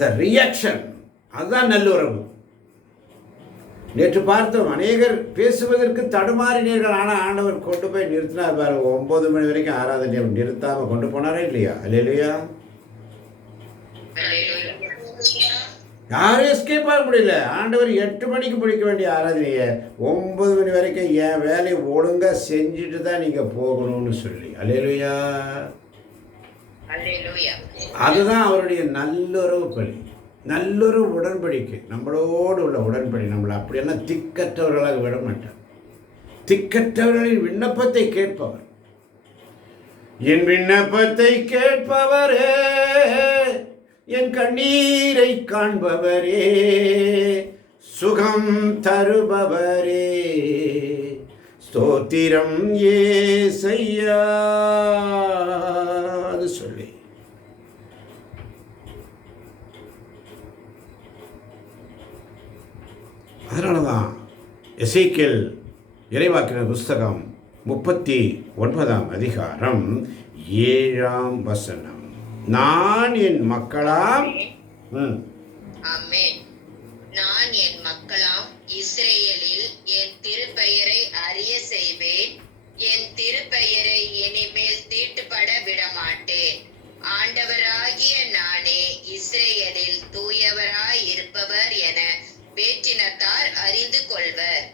அந்த ரியாக்ஷன், அதுதான் நல்லுறவு. நேற்று பார்த்தோம், அநேகர் பேசுவதற்கு தடுமாறினீர்கள், ஆனால் ஆண்டவர் கொண்டு போய் நிறுத்தினார் பாருங்க. 9 மணி வரைக்கும் ஆராதனை நிறுத்தாமல் கொண்டு போனாரா இல்லையா? அல்லேலூயா. யாரும் எஸ்கேப் ஆக முடியல. ஆண்டவர் 8 மணிக்கு முடிக்க வேண்டிய ஆராதனையை 9 மணி வரைக்கும் என் வேலையை ஒழுங்காக செஞ்சுட்டு தான் நீங்கள் போகணும்னு சொல்லி. அல்லேலூயா. அதுதான் அவருடைய நல்லுறவு பலி, நல்லுறவு உடன்படிக்கை, நம்மளோடு உள்ள உடன்படி. நம்மளை அப்படியெல்லாம் திக்கற்றவர்களாக விட மாட்டார். திக்கற்றவர்களின் விண்ணப்பத்தை கேட்பவர். என் விண்ணப்பத்தை கேட்பவரே, என் கண்ணீரை காண்பவரே, சுகம் தருபவரே, ஸ்தோத்திரம் ஏசையா சொல்லி அதனாலதான் எசேக்கியேல் இறைவாக்கினர் புஸ்தகம் 39ஆம் அதிகாரம் 7ஆம் வசனம், நான் என் மக்களாம் நான் என் மக்களாம் இஸ்ரேலில் என் திருப்பெயரை அறிய செய்வேன், என் திருப்பெயரை இனிமேல் தீட்டுப்பட விடமாட்டேன். ஆண்டவராகிய நானே இஸ்ரேலில் தூயவராய் இருப்பவர் என வேற்றினத்தார் அறிந்து கொள்வர்.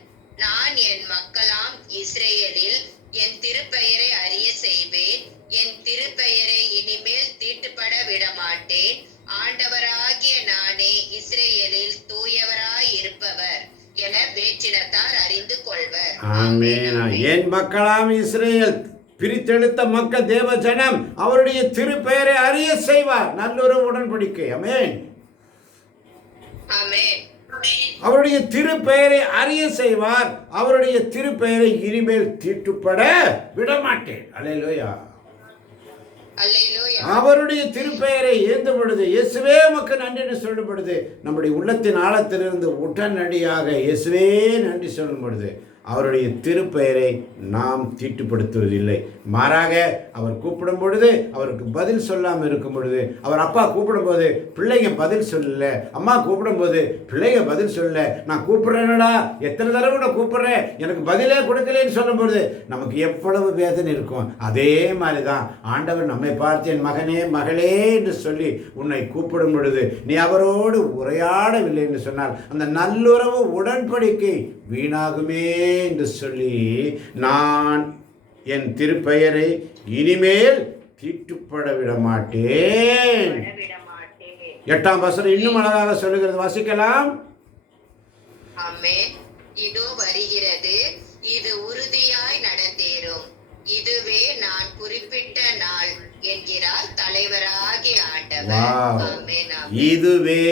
நான் என் மக்களாம் இஸ்ரேலில் என் திருப்பெயரை அறிய செய்வேன், என் திருப்பெயரை இனிமேல் தீட்டுப்பட விடமாட்டேன். ஆண்டவராகிய நானே இஸ்ரேலில் தூயவராய் இருப்பவர் என வேற்றினத்தார் அறிந்து கொள்வர். ஆமென். என் மக்களாம் இஸ்ரேல், பிரித்தெடுத்த மக்கள், தேவ ஜனம், அவருடைய திருப்பெயரை அறிய செய்வார். நல்லுறவு உடன்படிக்கை. ஆமென். ஆமென். அவருடைய திருப்பெயரை அறிய செய்வார். அவருடைய திருப்பெயரை இனிமேல் தீட்டுப்பட விடமாட்டேன். அல்லேலூயா. அவருடைய திருப்பெயரை ஏந்தும் பொழுது, இயேசுவே உமக்கு நன்றி சொல்லும் பொழுது, நம்முடைய உள்ளத்தின் ஆழத்திலிருந்து உடனடியாக இயேசுவே நன்றி சொல்லும் பொழுது அவருடைய திருப்பெயரை நாம் தீட்டுப்படுத்துவதில்லை. மாறாக அவர் கூப்பிடும் பொழுது அவருக்கு பதில் சொல்லாமல் இருக்கும் பொழுது, அவர் அப்பா கூப்பிடும்போது பிள்ளைங்க பதில் சொல்லல, அம்மா கூப்பிடும்போது பிள்ளைங்க பதில் சொல்லல, நான் கூப்பிட்றேனடா, எத்தனை தடவை நான் கூப்பிட்றேன், எனக்கு பதிலே கொடுக்கலன்னு சொல்லும் பொழுது நமக்கு எவ்வளவு வேதனை இருக்கும். அதே மாதிரி தான் ஆண்டவர் நம்மை பார்த்து என் மகனே மகளே என்று சொல்லி உன்னை கூப்பிடும் பொழுது நீ அவரோடு உரையாடவில்லை என்று சொன்னால் அந்த நல்லுறவு உடன்படிக்கை வீணாகுமே என்று சொல்லி, நான் என் திருப்பெயரை இனிமேல் தீட்டுப்பட விட மாட்டேன். 8ஆம் வசனம் இன்னும் அழகாக சொல்லுகிறது, வாசிக்கலாம். ஆமென். இதோ வருகிறது, இது உறுதியாய் நடந்தேறும், இதுவே நான் குறிப்பிட்ட நாள் என்கிறார் தலைவராகிய ஆண்டவர். இதுவே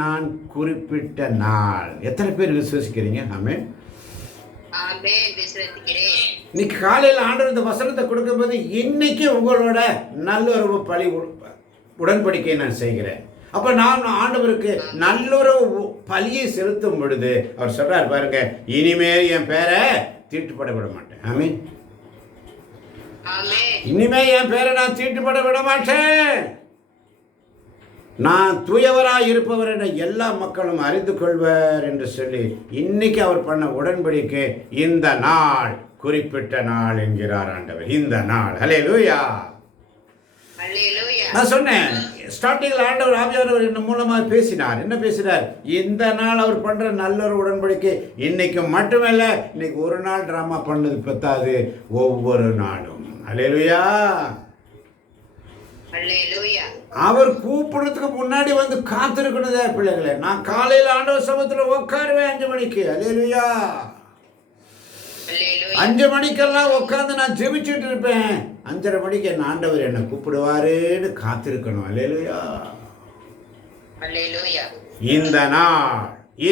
நான் குறிப்பிட்ட நாள். எத்தனை பேர் விசுவசிக்கிறீங்க? ஆமென். இன்னைக்கு காலையில் ஆண்டவர் இந்த வசனத்தை கொடுக்கும்போது, இன்னைக்கு உங்களோட நல்லுறவு பழி உடன்படிக்கை நான் செய்கிறேன். அப்ப நான் ஆண்டவருக்கு நல்லுறவு பழியை செலுத்தும் பொழுது அவர் சொல்றார் பாருங்க, இனிமேல் என் பேரை தீட்டுப்பட விட மாட்டேன். ஆமென். இனிமே என் பேரை நான் தீட்டுப்பட விட மாட்டேன். நான் தூயவராய் இருப்பவர் என்ற எல்லா மக்களும் அறிந்து கொள்வர் என்று சொல்லி இன்னைக்கு அவர் பண்ண உடன்படிக்கை இந்த நாள், குறிப்பிட்ட நாள் என்கிறார் ஆண்டவர். இந்த நாள். ஹல்லேலூயா. நான் சொன்னேன், ஸ்டார்டிங்கில் ஆண்டவர் ஆவியானவர் என்ன மூலமாக பேசினார். என்ன பேசினார்? இந்த நாள் அவர் பண்ற நல்ல உடன்படிக்கை இன்னைக்கு மட்டுமல்ல, இன்னைக்கு ஒரு நாள் டிராமா பண்ணது பத்தாது, ஒவ்வொரு நாளும். ஹல்லேலூயா. அவர் கூப்பிடுறதுக்கு முன்னாடி வந்து காத்திருக்கணுதே பிள்ளைகளே. நான் காலையில் ஆண்டவர் சமூகத்தில் உட்காருவேன் 5 மணிக்கு. அல்லேலூயா. 5 மணிக்கெல்லாம் உட்காந்து நான் ஜெபிச்சுட்டு இருப்பேன். 5:30 மணிக்கு என் ஆண்டவர் என்னை கூப்பிடுவாருன்னு காத்திருக்கணும். அல்லேலூயா. இந்த நாள்,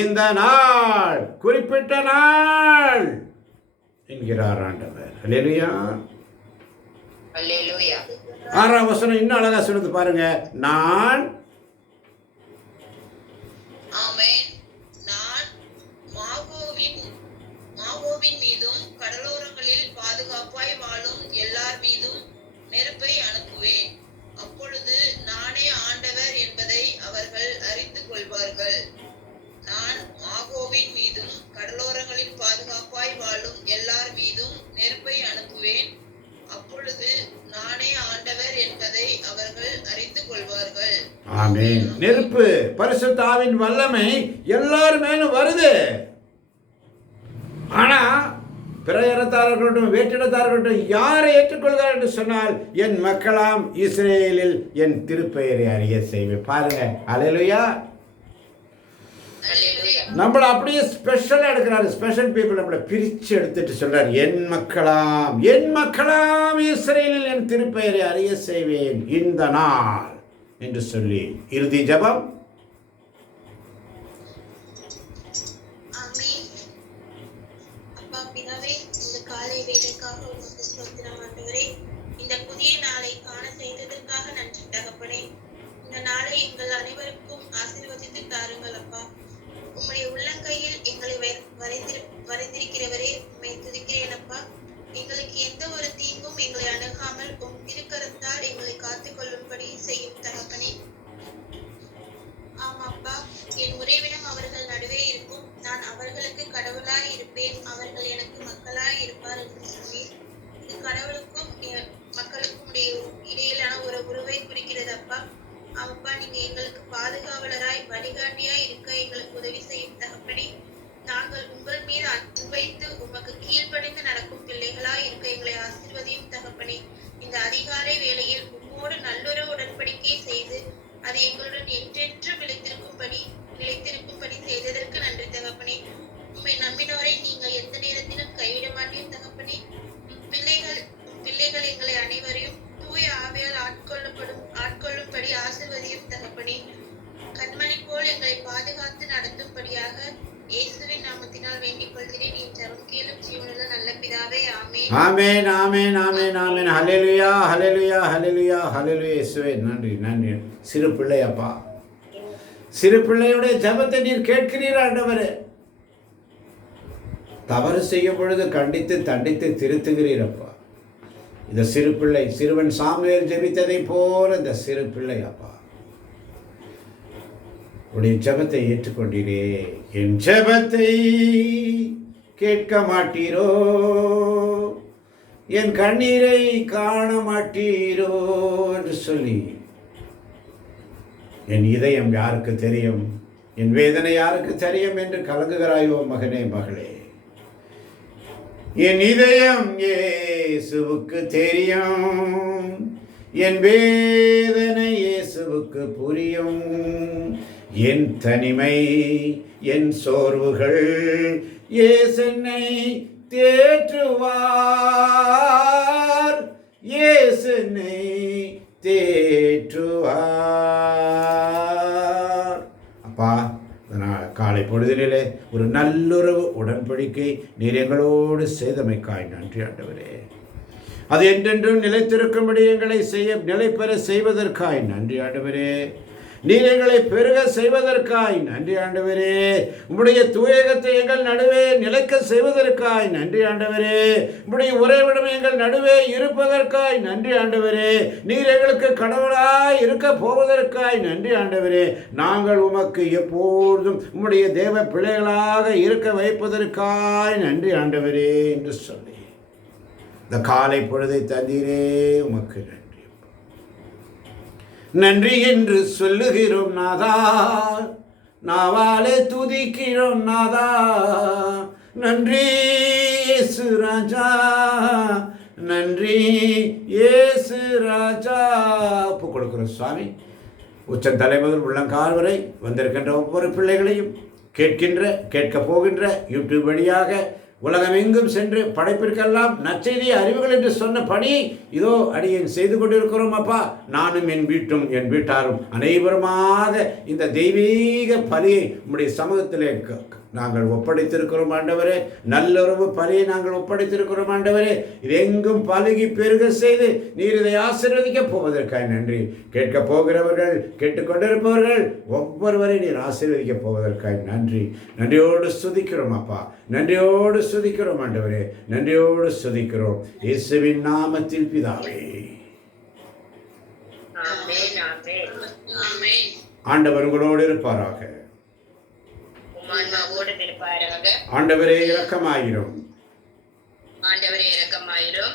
இந்த நாள் குறிப்பிட்ட நாள் என்கிறார் ஆண்டவர். அல்லேலூயா. 6ஆம் வசனம் இன்னும் அழகா சொல்லுது பாருங்க, நான் மாவோவின் மீதும் கடலோரங்களில் பாதுகாப்பாய் வாழும் எல்லார் மீதும் நெருப்பை அனுப்புவேன். அப்பொழுது நானே ஆண்டவர் என்பதை அவர்கள் ஆமென். நெருப்பு பரிசுத்த ஆவியின் வல்லமை எல்லார் மேலும் வருது. ஆனா பிற இனத்தார்கள்ட்டும் வேற்றிடத்தார்கள்ட்டும் யாரை ஏற்றுக்கொள்கிறார் என்று சொன்னால், என் மக்களாம் இஸ்ரேலில் என் திருப்பெயரை அறிய செய்வேன். பாருங்க, அல்லேலூயா. அல்லேலூயா. நம்மளை அப்படியே ஸ்பெஷலாக எடுக்கிறாரு. ஸ்பெஷல் பீப்புள் நம்மளை பிரித்து எடுத்துட்டு சொல்றார், என் மக்களாம் இஸ்ரேலில் என் திருப்பெயரை அறிய செய்வேன் இந்த நாள் என்று சொல்லி இறுதி ஜெபம். ஆமென். அப்பா பிதாவே, இந்த காலை வேலைக்காக உமக்கு ஸ்தோத்திரம் ஆண்டவரே. இந்த புதிய நாளை காண செய்ததற்காக நன்றி தகப்பனே. இந்த நாளை எங்கள் அனைவருக்கும் ஆசீர்வதித்து தாருங்கள் அப்பா. உம்முடைய உள்ளங்கையில் எங்களை வரைந்திருக்கிறவரே, உம்மை துதிக்கிறேன் அப்பா. எங்களுக்கு எந்த ஒரு தீங்கும் எங்களை அணுகாமல் உம் திருக்கரத்தால் எங்களை காத்துக் கொள்ளும்படி செய்யும் தகப்பனே. ஆமாப்பா, என் உறைவிடம் அவர்கள் நடுவே இருக்கும். நான் அவர்களுக்கு கடவுளாய் இருப்பேன், அவர்கள் எனக்கு மக்களாய் இருப்பார் என்று சொல்லி, இது கடவுளுக்கும் மக்களுக்கும் இடையிலான ஒரு உறவை குறிக்கிறது அப்பா. அப்பா, நீங்க எங்களுக்கு பாதுகாவலராய் வழிகாட்டியாய் இருக்க எங்களுக்கு உதவி செய்யும் தகப்பனே. நாங்கள் உங்கள் மீது அன்பு வைத்து உமக்கு கீழ்ப்படிந்து நடக்கும் பிள்ளைகளாய் இருக்க எங்களை ஆசீர்வதியும் தகப்பனே. இந்த அதிகாலை வேளையில் உம்மோடு நல்லொரு உடன்படிக்கை செய்து அது எங்களுடன் என்றென்றும் நிலைத்திருக்கும்படி செய்ததற்கு நன்றி தகப்பனே. உம்மை நம்பினோரை நீங்கள் எந்த நேரத்திலும் கைவிட மாட்டேன் தகப்பனே. பிள்ளைகள் எங்களை அனைவரையும் தூய ஆவியால் ஆட்கொள்ளும்படி ஆசீர்வதியும் தகப்பனே. கண்மணி போல் எங்களை பாதுகாத்து நடத்தும்படியாக இயேசுவின் நாமத்தினால் வேண்டிக் கொள்கிறேன். என் ஜெபம் கேளும் ஜீவனுள்ள நல்ல பிதாவே, ஆமென். ஆமென், ஆமென், ஆமென், ஆமென். ஹல்லேலூயா, ஹல்லேலூயா, ஹல்லேலூயா, ஹல்லேலூயா. இயேசுவே நன்றி, நன்றி. சிறு பிள்ளை அப்பா, சிறு பிள்ளையுடைய ஜெபத்தை நீர் கேட்கிறீர் ஆண்டவரே. தவறு செய்யும் பொழுது கண்டித்து தண்டித்து திருத்துகிறீர் அப்பா. இந்த சிறு பிள்ளை, சிறுவன் சாமுவேல் ஜெபித்ததை போல இந்த சிறு பிள்ளை அப்பா, உடைய ஜெபத்தை ஏற்றுக்கொண்டீரே. என் ஜெபத்தை கேட்க மாட்டீரோ, என் கண்ணீரை காண மாட்டீரோ என்று சொல்லி, என் இதயம் யாருக்கு தெரியும், என் வேதனை யாருக்கு தெரியும் என்று கலங்குகிறாயோ மகனே, மகளே. என் இதயம் இயேசுவுக்கு தெரியும், என் வேதனை இயேசுவுக்கு புரியும். என் தனிமை, என் சோர்வுகள் இயேசுனை தேற்றுவார், இயேசுனை தேற்றுவார். அப்பா, காலை பொழுதிலே ஒரு நல்லுறவு உடன்படிக்கை நீர் எங்களோடு செய்தமைக்காய் நன்றி ஆண்டவரே. அது என்றென்றும் நிலைத்திருக்கும்படி எங்களை நிலைபெற செய்வதற்காய் நன்றி ஆண்டவரே. நீர் எங்களை பெருக செய்வதற்காய் நன்றி ஆண்டவரே. உம்முடைய தூயகத்தை எங்கள் நடுவே நிலைக்க செய்வதற்காய் நன்றி ஆண்டவரே. உம்முடைய உறைவிடம் எங்கள் நடுவே இருப்பதற்காய் நன்றி ஆண்டவரே. நீர் எங்களுக்கு கடவுளாய் இருக்க போவதற்காய் நன்றி ஆண்டவரே. நாங்கள் உமக்கு எப்பொழுதும் உம்முடைய தேவ பிள்ளைகளாக இருக்க வைப்பதற்காய் நன்றி ஆண்டவரே என்று சொல்லி இந்த காலை பொழுதை தந்தீரே, உமக்கு நன்றி. நன்றி என்று சொல்லுகிறோம் நாதா, நாவாலே துதிக்கிறோம் நாதா. நன்றி இயேசு ராஜா, நன்றி இயேசு ராஜா. ஒப்பு கொடுக்கிறோம் சுவாமி. உச்சன் தலைமுதல் உள்ளங்கால் வரை வந்திருக்கின்ற ஒவ்வொரு பிள்ளைகளையும் கேட்க போகின்ற யூடியூப் வழியாக உலகமெங்கும் சென்று படைப்பிற்கெல்லாம் நற்செய்தியை அறிவுகள் என்று சொன்ன பணி இதோ அடியேன் செய்து கொண்டிருக்கிறோம் அப்பா. நானும் என் வீட்டாரும் அனைவருமாக இந்த தெய்வீக பலியை உம்முடைய சமூகத்திலே நாங்கள் ஒப்படைத்திருக்கிறோம் ஆண்டவரே. நல்லுறவு பலியை நாங்கள் ஒப்படைத்திருக்கிறோம் ஆண்டவரே. இது எங்கும் பலுகி பெருக செய்து நீர் இதை ஆசீர்வதிக்க போவதற்காக நன்றி. கேட்க போகிறவர்கள், கேட்டுக்கொண்டிருப்பவர்கள் ஒவ்வொருவரை நீர் ஆசீர்வதிக்க போவதற்காக நன்றி. நன்றியோடு ஸ்துதிக்கிறோம் அப்பா, நன்றியோடு ஸ்துதிக்கிறோம் ஆண்டவரே, நன்றியோடு ஸ்துதிக்கிறோம் இயேசுவின் நாமத்தில் பிதாவே. ஆண்டவர் உங்களோடு இருப்பாராக. ஆண்டவரே இரக்கமாயிரும்.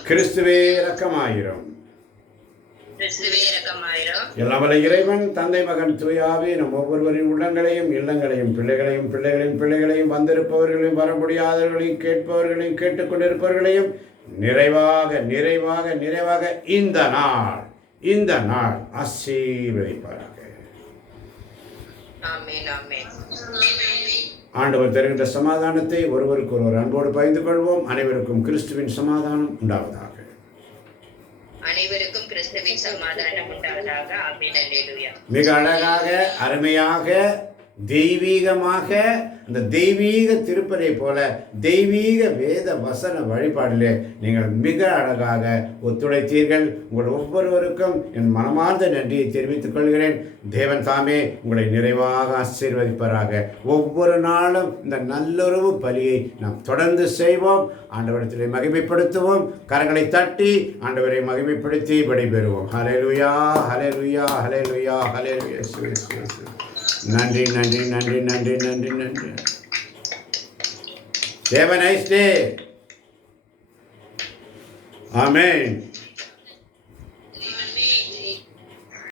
கிறிஸ்துவே இரக்கமாயிரும். கிறிஸ்துவே இரக்கமாயிரும். எல்லாம் வல்ல இறைவன் தந்தை மகன் தூயாவி நம் ஒவ்வொருவரின் உள்ளங்களையும் இல்லங்களையும் பிள்ளைகளையும் பிள்ளைகளின் பிள்ளைகளையும் வந்திருப்பவர்களையும் வர முடியாதவர்களையும் கேட்பவர்களையும் கேட்டுக்கொண்டிருப்பவர்களையும் நிறைவாக நிறைவாக நிறைவாக இந்த நாள் ஆசீர்வதிப்பாராக. ஆமென் ஆமென். ஆண்டவர் தருகின்ற சமாதானத்தை ஒருவருக்கு ஒருவர் அன்போடு பகிர்ந்து கொள்வோம். அனைவருக்கும் கிறிஸ்துவின் சமாதானம் உண்டாவதாக. அனைவருக்கும் கிறிஸ்துவின் சமாதானம் உண்டாவதாக. ஆமென். அல்லேலூயா. மிக அழகாக அருமையாக தெய்வீகமாக அந்த தெய்வீக திருப்பலை போல தெய்வீக வேத வசன வழிபாடிலே நீங்கள் மிக அழகாக ஒத்துழைத்தீர்கள். உங்கள் ஒவ்வொருவருக்கும் என் மனமார்ந்த நன்றியை தெரிவித்துக் கொள்கிறேன். தேவன் தாமே உங்களை நிறைவாக ஆசீர்வதிப்பாராக. ஒவ்வொரு நாளும் இந்த நல்லுறவு பலியை நாம் தொடர்ந்து செய்வோம். ஆண்டவரத்திலே மகிமைப்படுத்துவோம். கரங்களை தட்டி ஆண்டவரை மகிமைப்படுத்தி விடைபெறுவோம். ஹல்லேலூயா ஹல்லேலூயா ஹல்லேலூயா ஹல்லேலூயா. நன்றி நன்றி நன்றி நன்றி நன்றி நன்றி. Have a nice day. Amen.